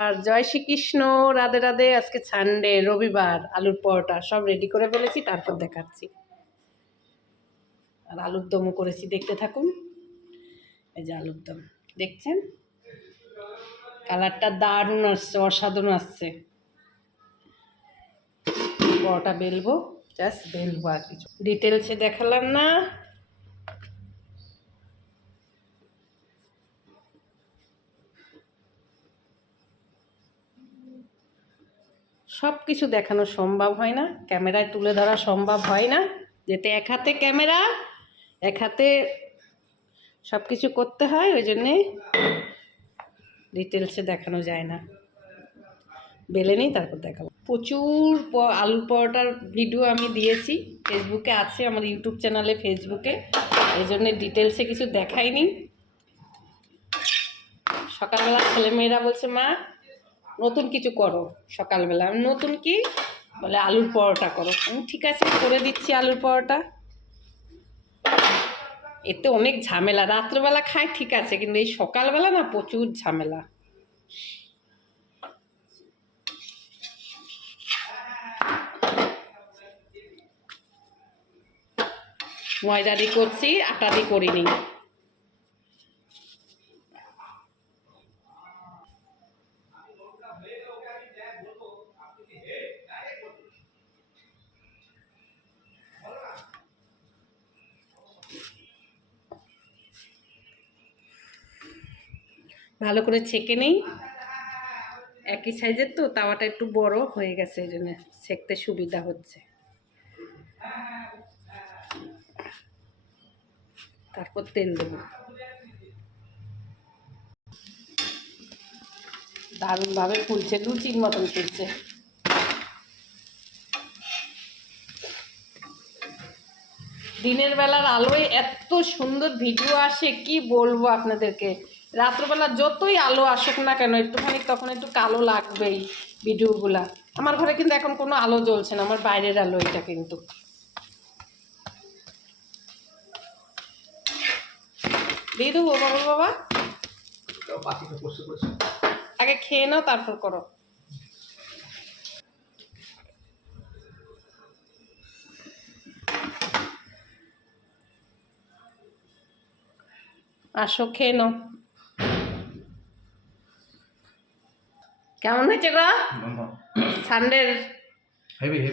আর জয় শ্রীকৃষ্ণ, রাধে রাধে। আজকে সানডে, রবিবার। আলুর পরোটা সব রেডি করে ফেলেছি, তারপর দেখাচ্ছি। আর আলুর দমও করেছি, দেখতে থাকুন। এই যে আলুর দম দেখছেন, কালারটা দারুণ আসছে, অসাধারণ আসছে। পরোটা বেলবো, জাস্ট বেলবো, আর কিছু ডিটেলসে দেখালাম না। সব কিছু দেখানো সম্ভব হয় না, ক্যামেরায় তুলে ধরা সম্ভব হয় না, যেতে এক হাতে ক্যামেরা, এক হাতে সব কিছু করতে হয়, ওই জন্যে ডিটেলসে দেখানো যায় না। বেলে নিই, তারপর দেখাবো। প্রচুর আলুর পরোটার ভিডিও আমি দিয়েছি, ফেসবুকে আছে, আমার ইউটিউব চ্যানেলে, ফেসবুকে। এই জন্যে ডিটেলসে কিছু দেখাইনি। সকালবেলা ছেলেমেয়েরা বলছে, মা নতুন কিছু করো সকালবেলা। আমি নতুন কি বলে, আলুর পরোটা করো। আমি ঠিক আছে, করে দিচ্ছি আলুর পরোটা। এতে অনেক ঝামেলা, রাত্রেবেলা খাই ঠিক আছে, কিন্তু এই সকালবেলা না প্রচুর ঝামেলা। ময়দা দিয়ে করছি, আটা দিয়ে করিনি। ভালো করে ছেঁকে নেই, একই সাইজের তো, তাওয়াটা একটু বড় হয়ে গেছে, এই জন্য ছেঁকতে সুবিধা হচ্ছে। তারপর তেল দেবো। দারুণভাবে ফুলছে, লুচির মতন ফুলছে। দিনের বেলার আলোয় এত সুন্দর ভিডিও আসে, কি বলবো আপনাদেরকে। রাত্রবেলা যতই আলো আসুক না কেন, একটুখানি তখন একটু কালো লাগবেই ভিডিওগুলা। আমার ঘরে কিন্তু এখন কোনো আলো জ্বলছে না, আমার বাইরের আলো এটা। কিন্তু দিয়ে দেবো বাবা, আগে খেয়ে নাও, তারপর করো। আসো, খেয়ে নাও। কেমন হয়েছে গো সানডের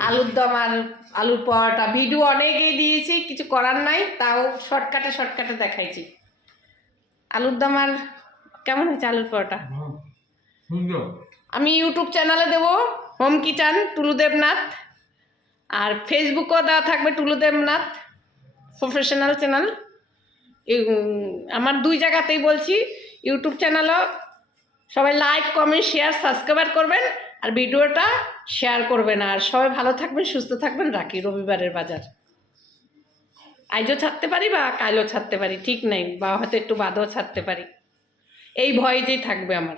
আলুর দম আর আলুর পরোটা? ভিডিও অনেকেই দিয়েছি, কিছু করার নাই, তাও শর্টকাটে দেখাইছি। আলুর দম আর কেমন হয়েছে আলুর পরোটা? আমি ইউটিউব চ্যানেলে দেবো, হোম কিচেন টুলু দেবনাথ, আর ফেসবুকও দেওয়া থাকবে টুলু দেবনাথ প্রফেশনাল চ্যানেল। আমার দুই জায়গাতেই বলছি, ইউটিউব চ্যানেলও সবাই লাইক, কমেন্ট, শেয়ার, সাবস্ক্রাইব করবেন, আর ভিডিওটা শেয়ার করবেন। আর সবাই ভালো থাকবেন, সুস্থ থাকবেন। রাখি। রবিবারের বাজার আজও ছাড়তে পারি বা কালও ছাড়তে পারি, ঠিক নেই, বা হয়তো একটু বাদও ছাড়তে পারি। এই ভয় যেই থাকবে আমার।